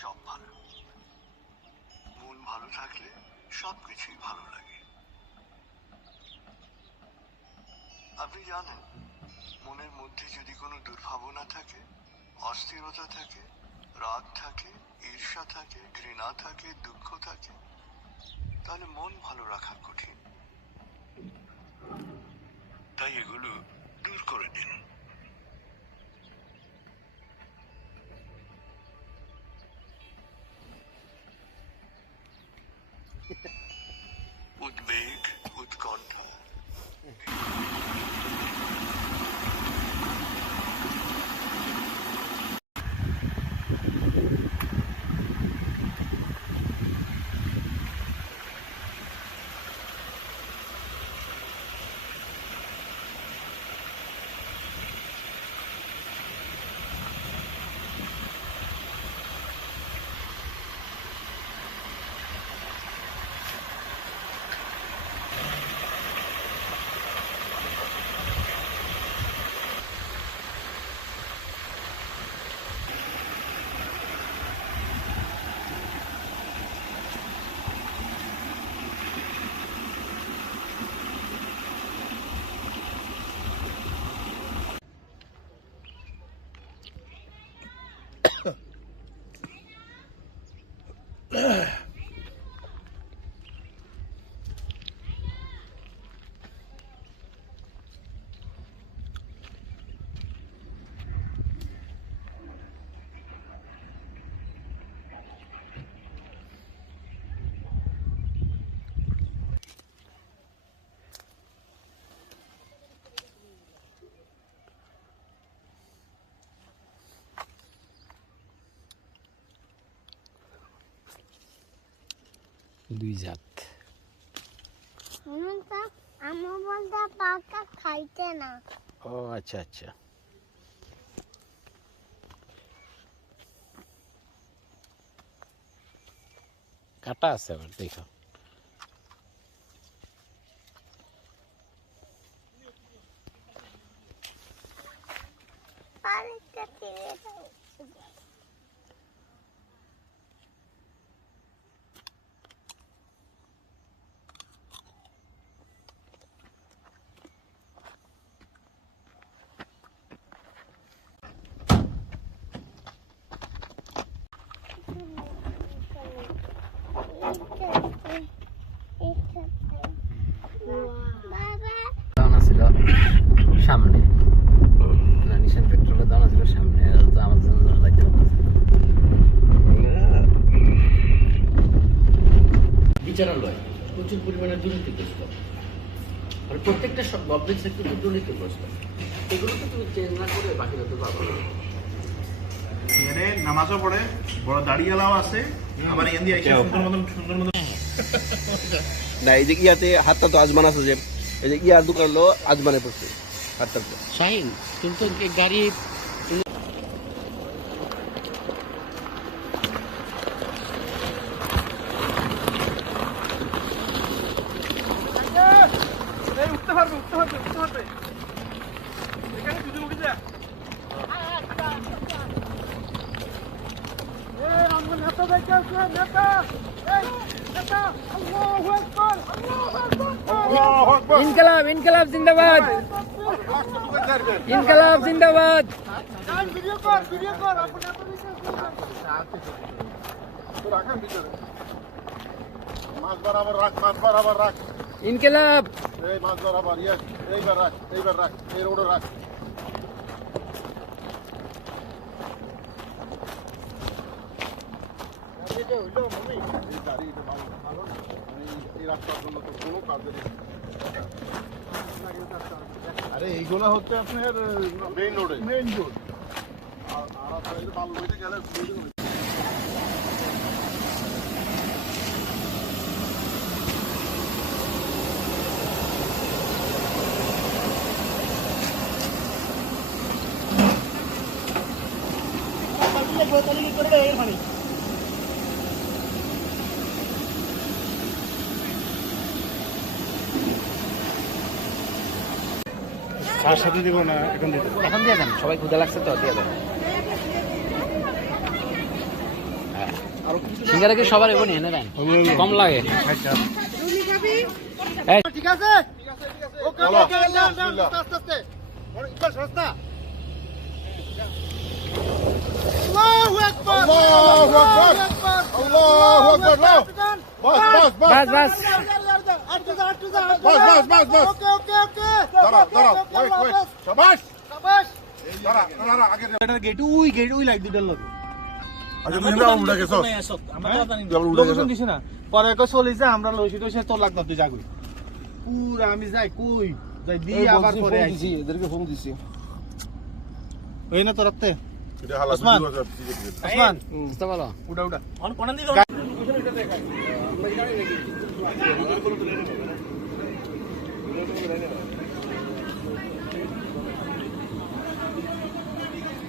সব ভালো। মন ভালো থাকলে সবকিছুই ভালো লাগে। আপনি জানেন, মনের মধ্যে যদি কোনো দুর্ভাবনা থাকে, অস্থিরতা থাকে, রাগ থাকে, ঈর্ষা থাকে, ঘৃণা থাকে, দুঃখ থাকে, তাহলে মন ভালো রাখা কঠিন। তাই এগুলো দূর করে দিন। উদ্বেগ, উৎকণ্ঠা, দুই জাত। আমার বলতে পাকা খাইতে না। ও আচ্ছা আচ্ছা। কাটা আছে আবার দেখো। আরেকটা ছেড়ে দাও। দানা ছিল সামনে, নিশান পেট্রোলের দানা ছিল সামনে, তো আমার জন্য দেখতে পাচ্ছি বিচারালয় প্রচুর পরিমাণে দুর্নীতিগ্রস্ত, মানে প্রত্যেকটা সব গভর্নমেন্ট সেক্টর দুর্নীতিগ্রস্ত। এগুলো তো তুমি চেঞ্জ না করে বাকি হতে পারবো না। এখানে নামাজও পড়ে, বড় দাড়িওয়ালাও আছে, আবার এখান দিয়ে এসে সুন্দর মতন না। এই যে ইয়াতে হাতটা তো আজমান আছে, যে এই যে ইয়ার দোকান হলো আজমানে পড়ছে হাতটা। শাহিন কিন্তু গাড়ি উঠতে পারবে এখানে দুজন উঠে যা। ইনকলাব ইনকলাব জিন্দাবাদ, ইনকলাব জিন্দাবাদ। মাছ বরাবর রাখ, মাছ বরাবর রাখ, ইনকলাব এই মাছ বরাবর, এইবার রাখ, এই রোডে রাখ। আরে এইগুলো হচ্ছে আপনার মেইন রোড। আর বালু বইতে গেলে আর সাথে দিব না, এখন দিতে এখন দিয়ে দেন, সবাই ক্ষুধা লাগছে তো দিয়ে দেন। হ্যাঁ সিঙ্গারা কি সবার এগো নিয়ে নেন কম লাগে ঠিক আছে ওকে ওকে আস্তে আস্তে ইকবাল সস্তা আল্লাহু আকবার আল্লাহু আকবার আল্লাহু আকবার বাস বাস বাস ওকে ওকে ওকে দাঁড়াও ওয়েট শাবাশ শাবাশ দাঁড়া আগে গেট উই লাইক দিতে লোক আচ্ছা তুমি না উড়া গেছো পরে কো চলিছে আমরা লইছি তো সে তোর লাগতো তুই যাগুই পুরা আমি যাই কই যাই দি আবার পরে আইছি এদেরকে ফোন দিছি ওই না তোর রাতে এটা হালা ওসমান। ওসমান বুঝতে পারো উড়া উড়া কোন দিকে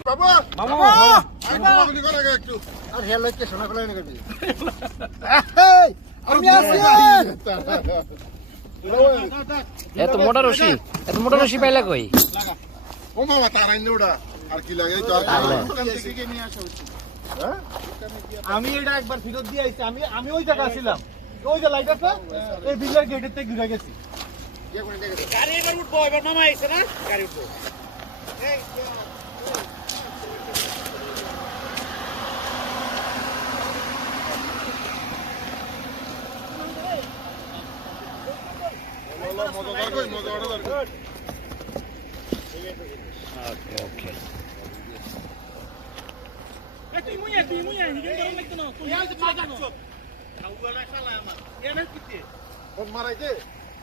বাবা মামা আপনি করে আগে একটু আর হেল লইতে শোনা কলাই না করবি আমি আছি এত মোটা রশি পাইলা কই ও মামা তার আইন ওটা আর কি লাগে তো থেকে নিয়ে আসা হচ্ছে আমি এটা একবার ফেরত দিয়ে আইছি আমি ওই জায়গা ছিলাম ওই যে লাইট আছে এই বিল্লার গেটের থেকে ঘুরে গেছি গাড়ি এবার উঠবো এবার মামা আইছে না গাড়ি উঠবো মজা কই মজা দরকার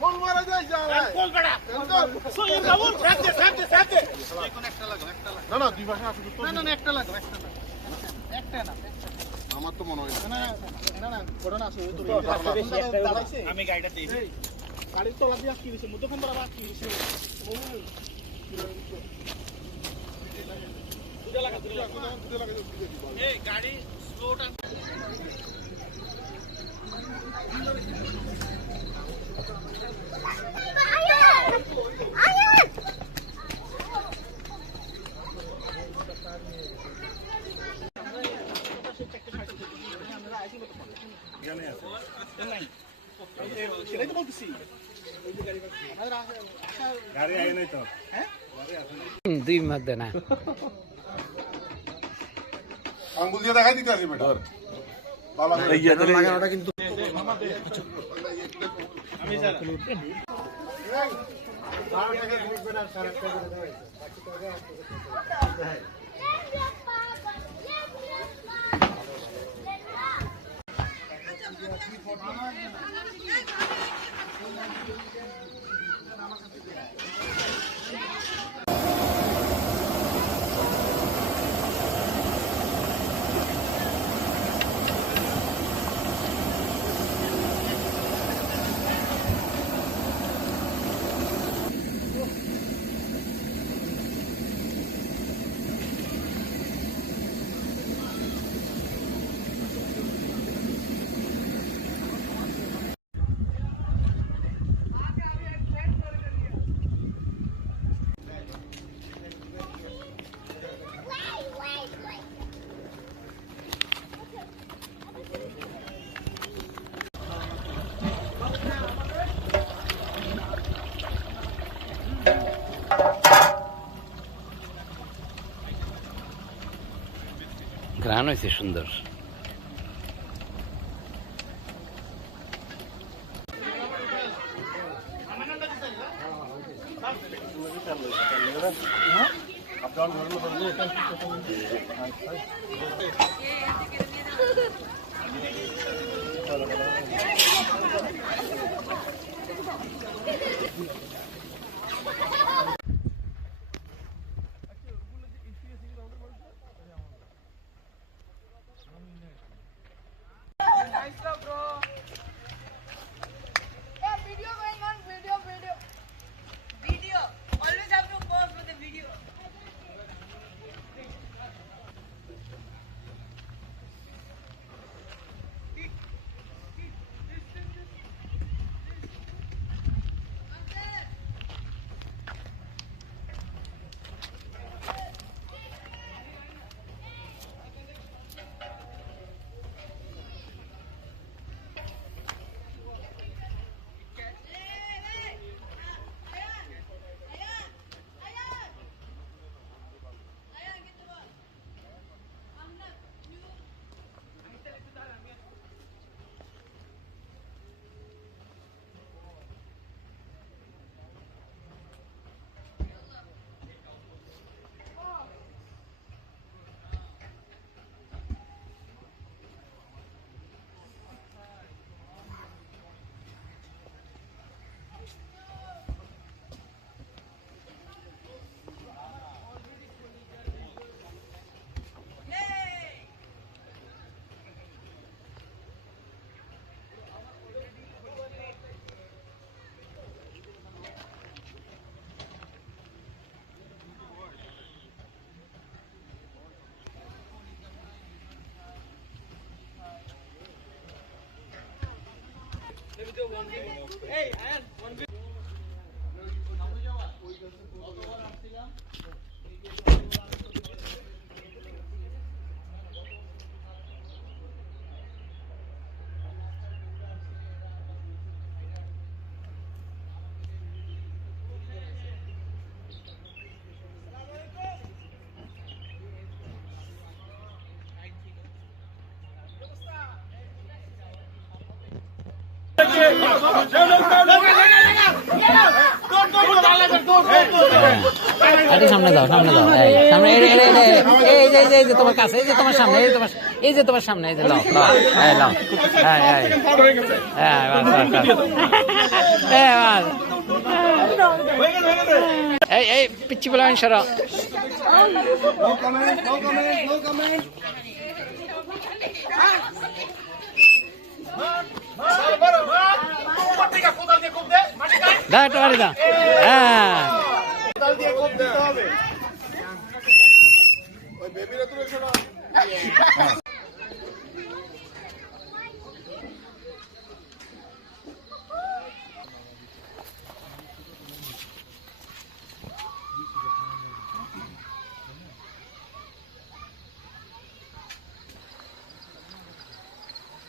ফোন মারাই দে যাও ফোন বড়া সোয়ের গাবুল সাথে না না দুই ভাষা আছে তো না একটা লাগো একটা না আমার তো মনে হয় না না ওটা না আছে ওই তো দাঁড়াইছে আমি গাড়িটা দিয়েছি গাড়ির তো লাগি আসকি দিছে মধ্যখান ধরে আসকি দিছে এই গাড়ি স্লোটা সেটাই তো বলতেছি গাড়ি আয় নাই তো হ্যাঁ দুই মধ্যে না আঙ্গুল দিয়ে দেখাই দিতে আসি বেটা বাবা লাগানোটা কিন্তু আমি স্যার ঘ্রাণ হয়েছে সুন্দর Video. Always have to pause for the video. একটু সামনে যাও সামনে যাও এই সামনে এই যে তোমার কাছে এই যে তোমার সামনে এই যে তোমার সামনে এই যে লাও লাও এই লাও এই পিচ্ছি বলা সরা দা একটু বাড়ি দা হ্যাঁ ওই বেবিরা তুলে